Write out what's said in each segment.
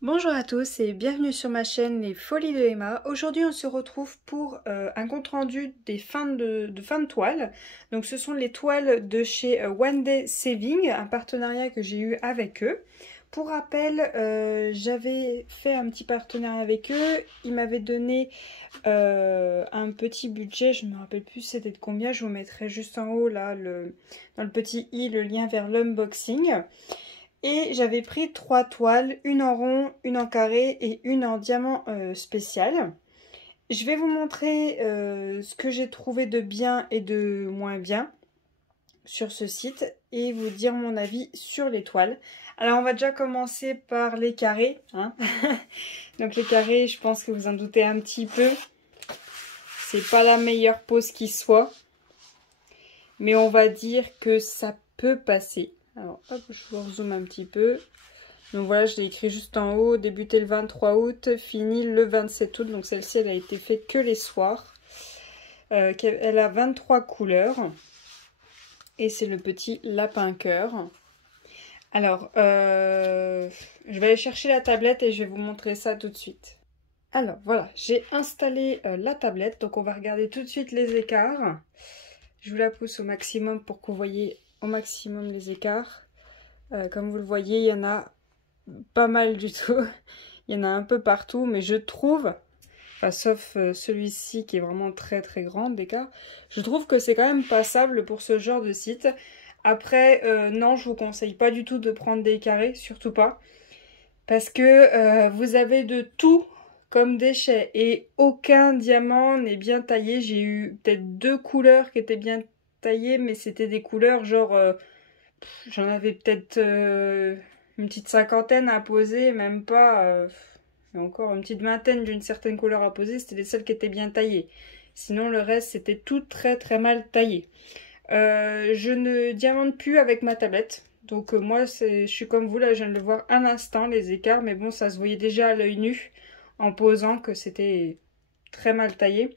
Bonjour à tous et bienvenue sur ma chaîne Les Folies de Emma. Aujourd'hui on se retrouve pour un compte rendu des fins de toile. Donc ce sont les toiles de chez One Day Saving, un partenariat que j'ai eu avec eux. Pour rappel, j'avais fait un petit partenariat avec eux. Ils m'avaient donné un petit budget, je ne me rappelle plus c'était de combien, je vous mettrai juste en haut là dans le petit i le lien vers l'unboxing. Et j'avais pris 3 toiles, une en rond, une en carré et une en diamant spécial. Je vais vous montrer ce que j'ai trouvé de bien et de moins bien sur ce site et vous dire mon avis sur les toiles. Alors on va déjà commencer par les carrés, hein. Donc les carrés, je pense que vous en doutez un petit peu. C'est pas la meilleure pose qui soit. Mais on va dire que ça peut passer. Alors hop, je vous zoome un petit peu. Donc voilà, je l'ai écrit juste en haut, débuté le 23 août, fini le 27 août. Donc celle-ci, elle a été faite que les soirs. Elle a 23 couleurs. Et c'est le petit lapin cœur. Alors, je vais aller chercher la tablette et je vais vous montrer ça tout de suite. Alors voilà, j'ai installé la tablette. Donc on va regarder tout de suite les écarts. Je vous la pousse au maximum pour que vous voyez au maximum les écarts. Comme vous le voyez, il y en a pas mal du tout. Il y en a un peu partout, mais je trouve, enfin, sauf celui-ci qui est vraiment très très grand d'écart, je trouve que c'est quand même passable pour ce genre de site. Après, non, je vous conseille pas du tout de prendre des carrés, surtout pas. Parce que vous avez de tout comme déchets et aucun diamant n'est bien taillé. J'ai eu peut-être 2 couleurs qui étaient bien taillées, mais c'était des couleurs genre... j'en avais peut-être une petite cinquantaine à poser, même pas... et encore une petite vingtaine d'une certaine couleur à poser, c'était les seules qui étaient bien taillées. Sinon le reste c'était tout très très mal taillé. Je ne diamante plus avec ma tablette. Donc moi, je suis comme vous, là, je viens de le voir un instant, les écarts. Mais bon, ça se voyait déjà à l'œil nu, en posant, que c'était très mal taillé.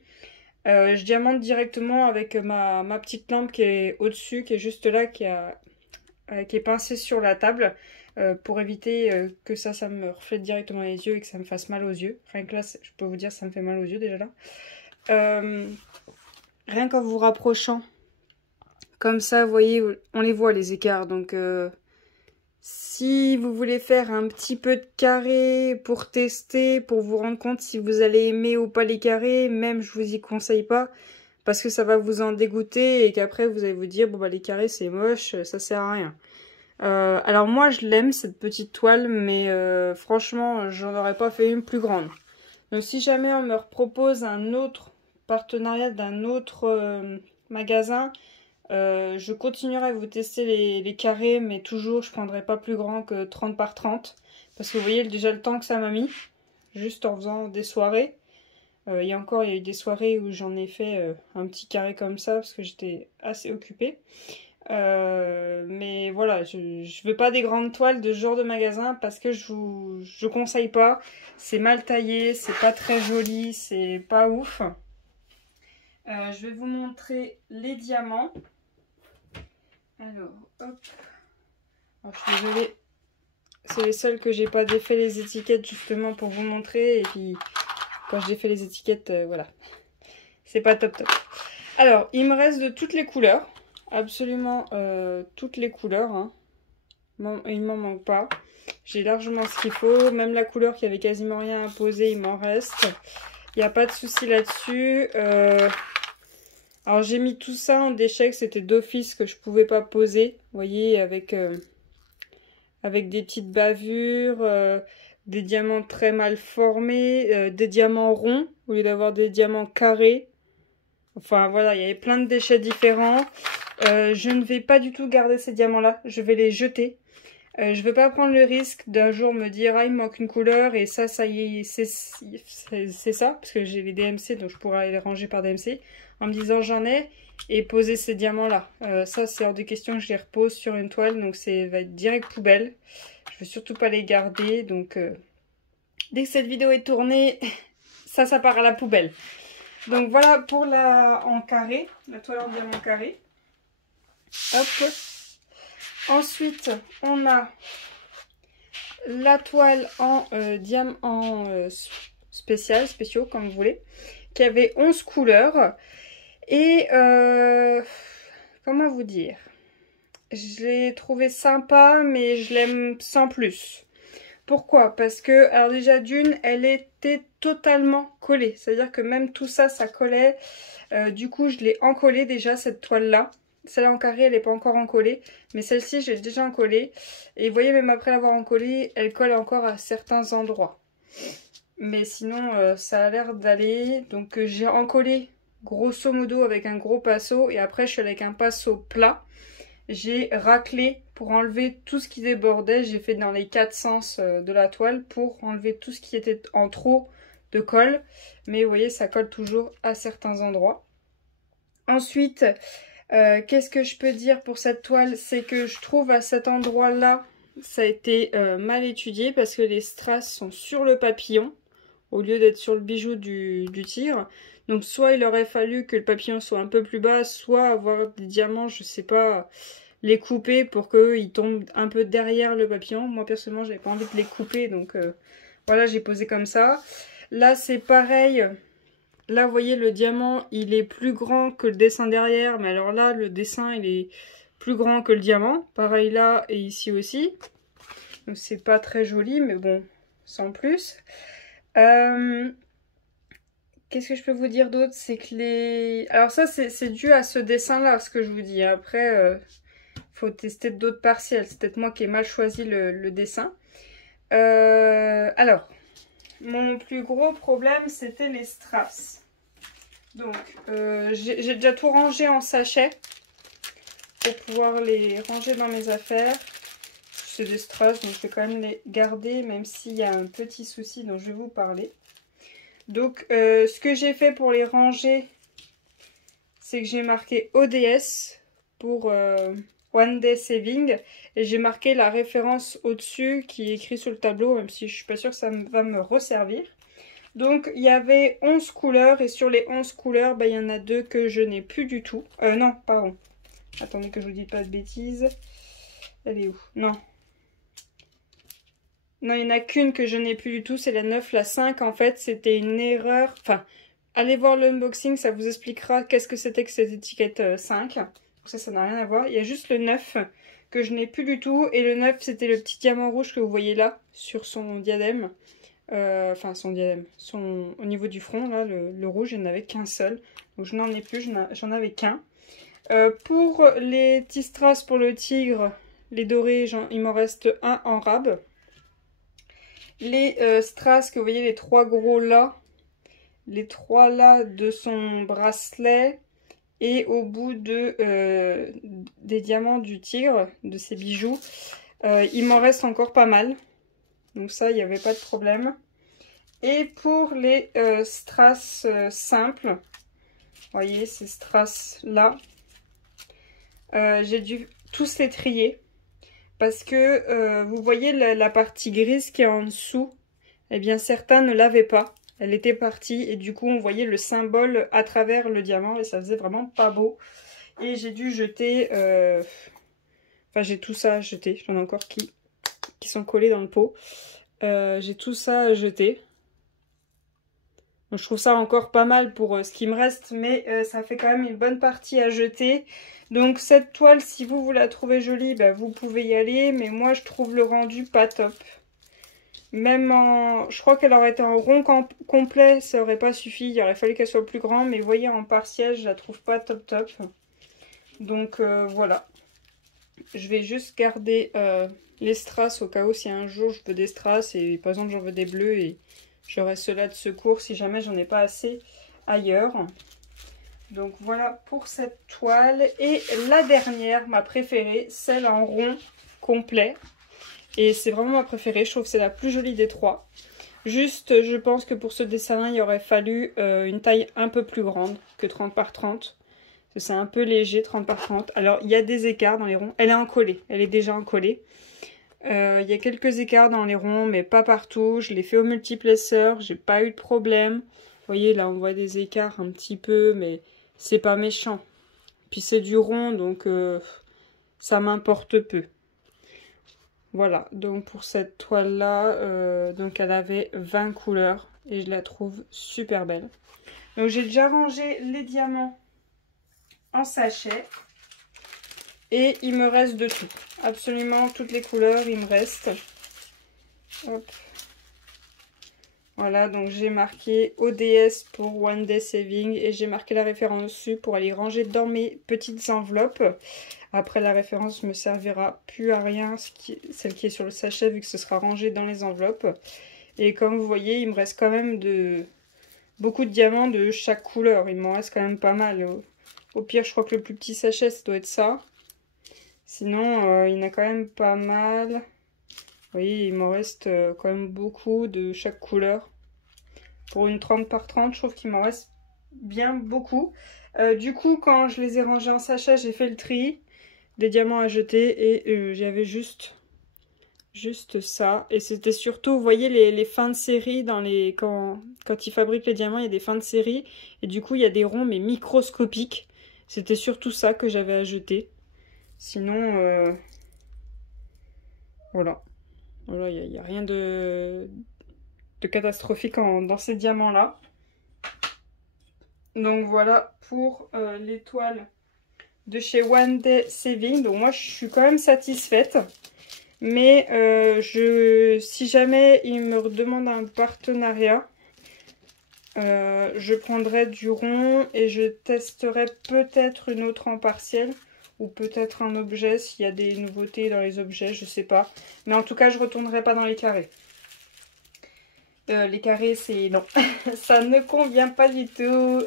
Je diamante directement avec ma petite lampe qui est au-dessus, qui est juste là, qui est pincée sur la table. Pour éviter que ça me reflète directement les yeux et que ça me fasse mal aux yeux. Rien que là, je peux vous dire, ça me fait mal aux yeux déjà là. Rien qu'en vous rapprochant. Comme ça, vous voyez, on les voit les écarts. Donc, si vous voulez faire un petit peu de carré pour tester, pour vous rendre compte si vous allez aimer ou pas les carrés, même je vous y conseille pas. Parce que ça va vous en dégoûter et qu'après vous allez vous dire, bon bah les carrés c'est moche, ça sert à rien. Alors moi je l'aime cette petite toile, mais franchement j'en aurais pas fait une plus grande. Donc si jamais on me propose un autre partenariat d'un autre magasin, je continuerai à vous tester les carrés, mais toujours je prendrai pas plus grand que 30 par 30. Parce que vous voyez déjà le temps que ça m'a mis, juste en faisant des soirées. Il y a eu des soirées où j'en ai fait un petit carré comme ça, parce que j'étais assez occupée. Mais voilà, je veux pas des grandes toiles de ce genre de magasin, parce que je conseille pas. C'est mal taillé, c'est pas très joli, c'est pas ouf. Je vais vous montrer les diamants. Alors, hop. Alors, je suis désolée. C'est les seuls que j'ai pas défait les étiquettes justement pour vous montrer. Et puis, quand j'ai fait les étiquettes, voilà. C'est pas top top. Alors, il me reste de toutes les couleurs. Absolument toutes les couleurs. Hein. Il m'en manque pas. J'ai largement ce qu'il faut. Même la couleur qui avait quasiment rien à poser, il m'en reste. Il n'y a pas de souci là-dessus. Alors j'ai mis tout ça en déchets, c'était d'office que je pouvais pas poser, vous voyez, avec des petites bavures, des diamants très mal formés, des diamants ronds au lieu d'avoir des diamants carrés. Enfin voilà, il y avait plein de déchets différents. Je ne vais pas du tout garder ces diamants-là, je vais les jeter. Je ne veux pas prendre le risque d'un jour me dire ah il me manque une couleur et ça y est, c'est ça, parce que j'ai les DMC donc je pourrais les ranger par DMC, en me disant j'en ai et poser ces diamants là. Ça c'est hors de question que je les repose sur une toile, donc va être direct poubelle. Je veux surtout pas les garder, donc dès que cette vidéo est tournée, ça part à la poubelle. Donc voilà pour en carré, la toile en diamant carré. Hop. Ensuite, on a la toile en diamant spéciaux comme vous voulez, qui avait 11 couleurs. Et comment vous dire, je l'ai trouvé sympa, mais je l'aime sans plus. Pourquoi? Parce que, alors déjà d'une, elle était totalement collée. C'est-à-dire que même tout ça, ça collait. Du coup, je l'ai encollée déjà, cette toile-là. Celle-là en carré, elle n'est pas encore encollée. Mais celle-ci, je l'ai déjà encollée. Et vous voyez, même après l'avoir encollée, elle colle encore à certains endroits. Mais sinon, ça a l'air d'aller. Donc, j'ai encollé grosso modo avec un gros pinceau. Et après, je suis avec un pinceau plat. J'ai raclé pour enlever tout ce qui débordait. J'ai fait dans les 4 sens de la toile pour enlever tout ce qui était en trop de colle. Mais vous voyez, ça colle toujours à certains endroits. Ensuite, qu'est-ce que je peux dire pour cette toile? C'est que je trouve à cet endroit-là, ça a été mal étudié parce que les strass sont sur le papillon au lieu d'être sur le bijou du tigre. Donc soit il aurait fallu que le papillon soit un peu plus bas, soit avoir des diamants, je sais pas, les couper pour qu'ils tombent un peu derrière le papillon. Moi personnellement j'avais pas envie de les couper, donc voilà, j'ai posé comme ça. Là c'est pareil, là vous voyez le diamant il est plus grand que le dessin derrière, mais alors là le dessin il est plus grand que le diamant. Pareil là et ici aussi. Donc c'est pas très joli, mais bon, sans plus. Qu'est-ce que je peux vous dire d'autre? C'est que les... Alors ça, c'est dû à ce dessin-là, ce que je vous dis. Après, faut tester d'autres partiels. C'est peut-être moi qui ai mal choisi le dessin. Alors, mon plus gros problème, c'était les strass. Donc, j'ai déjà tout rangé en sachet pour pouvoir les ranger dans mes affaires. C'est des strass, donc je vais quand même les garder, même s'il y a un petit souci dont je vais vous parler. Donc, ce que j'ai fait pour les ranger, c'est que j'ai marqué ODS pour One Day Saving. Et j'ai marqué la référence au-dessus qui est écrit sur le tableau, même si je suis pas sûre que ça va me resservir. Donc, il y avait 11 couleurs. Et sur les 11 couleurs, bah, il y en a 2 que je n'ai plus du tout. Non, pardon. Attendez que je vous dise pas de bêtises. Elle est où? Non. Non, il n'y en a qu'une que je n'ai plus du tout, c'est la 9. La 5, en fait, c'était une erreur. Enfin, allez voir l'unboxing, ça vous expliquera qu'est-ce que c'était que cette étiquette 5. Donc ça n'a rien à voir. Il y a juste le 9 que je n'ai plus du tout. Et le 9, c'était le petit diamant rouge que vous voyez là, sur son diadème. Enfin, son diadème. Au niveau du front, là, le rouge, je n'en avais qu'un seul. Donc je n'en ai plus, j'en avais qu'un. Pour les petits strass pour le tigre, les dorés, il m'en reste un en rab. Les strass que vous voyez, les 3 gros là, les 3 là de son bracelet et au bout des diamants du tigre, de ses bijoux, il m'en reste encore pas mal. Donc ça, il n'y avait pas de problème. Et pour les strass simples, vous voyez ces strass là, j'ai dû tous les trier. Parce que vous voyez la partie grise qui est en dessous, eh bien certains ne l'avaient pas. Elle était partie et du coup on voyait le symbole à travers le diamant et ça faisait vraiment pas beau. Et j'ai dû jeter, enfin j'ai tout ça à jeter, j'en ai encore qui sont collés dans le pot. J'ai tout ça à jeter. Donc, je trouve ça encore pas mal pour ce qui me reste, mais ça fait quand même une bonne partie à jeter. Donc cette toile, si vous la trouvez jolie, bah, vous pouvez y aller. Mais moi, je trouve le rendu pas top. Même en... Je crois qu'elle aurait été en rond complet, ça aurait pas suffi. Il aurait fallu qu'elle soit plus grande. Mais vous voyez, en partiel, je la trouve pas top top. Donc voilà. Je vais juste garder les strass au cas où si un jour je veux des strass. Et par exemple, j'en veux des bleus et... J'aurai cela de secours si jamais j'en ai pas assez ailleurs. Donc voilà pour cette toile. Et la dernière, ma préférée, celle en rond complet. Et c'est vraiment ma préférée. Je trouve que c'est la plus jolie des 3. Juste, je pense que pour ce dessin-là, il aurait fallu une taille un peu plus grande que 30 par 30. C'est un peu léger, 30 par 30. Alors, il y a des écarts dans les ronds. Elle est encollée. Elle est déjà encollée. Il y a quelques écarts dans les ronds, mais pas partout. Je l'ai fait au multiplesseur, j'ai pas eu de problème. Vous voyez, là, on voit des écarts un petit peu, mais c'est pas méchant. Puis c'est du rond, donc ça m'importe peu. Voilà, donc pour cette toile-là, donc elle avait 20 couleurs et je la trouve super belle. Donc j'ai déjà rangé les diamants en sachet et il me reste de tout. Absolument toutes les couleurs, il me reste. Hop. Voilà, donc j'ai marqué ODS pour One Day Saving et j'ai marqué la référence dessus pour aller ranger dans mes petites enveloppes. Après, la référence me servira plus à rien, celle qui est sur le sachet, vu que ce sera rangé dans les enveloppes. Et comme vous voyez, il me reste quand même beaucoup de diamants de chaque couleur. Il m'en reste quand même pas mal. Au pire, je crois que le plus petit sachet, ça doit être ça. Sinon, il y en a quand même pas mal. Vous voyez, il m'en reste quand même beaucoup de chaque couleur. Pour une 30 par 30, je trouve qu'il m'en reste bien beaucoup. Du coup, quand je les ai rangés en sachet, j'ai fait le tri des diamants à jeter et j'avais juste ça. Et c'était surtout, vous voyez, les fins de série, quand ils fabriquent les diamants, il y a des fins de série. Et du coup, il y a des ronds, mais microscopiques. C'était surtout ça que j'avais à jeter. Sinon, voilà. Voilà, il n'y a rien de catastrophique dans ces diamants-là. Donc voilà pour les toiles de chez One Day Saving. Donc moi, je suis quand même satisfaite. Mais si jamais il me demande un partenariat, je prendrai du rond et je testerai peut-être une autre en partiel. Ou peut-être un objet s'il y a des nouveautés dans les objets, je sais pas. Mais en tout cas, je ne retournerai pas dans les carrés. Les carrés, c'est non. Ça ne convient pas du tout.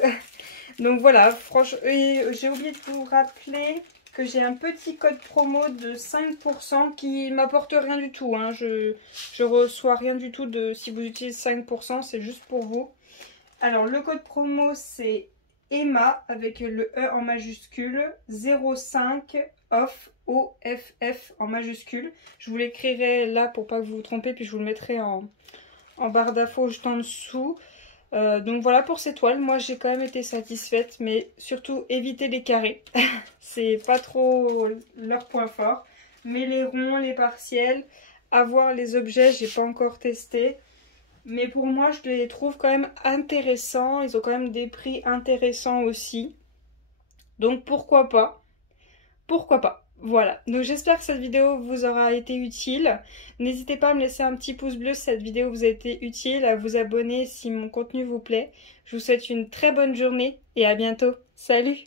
Donc voilà, franchement, j'ai oublié de vous rappeler que j'ai un petit code promo de 5% qui m'apporte rien du tout. Hein. Je reçois rien du tout si vous utilisez 5%, c'est juste pour vous. Alors le code promo c'est Emma avec le E en majuscule, 05 off OFF en majuscule. Je vous l'écrirai là pour pas que vous vous trompez, puis je vous le mettrai en barre d'infos juste en dessous. Donc voilà pour ces toiles, moi j'ai quand même été satisfaite, mais surtout évitez les carrés, c'est pas trop leur point fort, mais les ronds, les partiels, à voir les objets, j'ai pas encore testé, mais pour moi je les trouve quand même intéressants, ils ont quand même des prix intéressants aussi, donc pourquoi pas, pourquoi pas. Voilà, donc j'espère que cette vidéo vous aura été utile. N'hésitez pas à me laisser un petit pouce bleu si cette vidéo vous a été utile, à vous abonner si mon contenu vous plaît. Je vous souhaite une très bonne journée et à bientôt. Salut!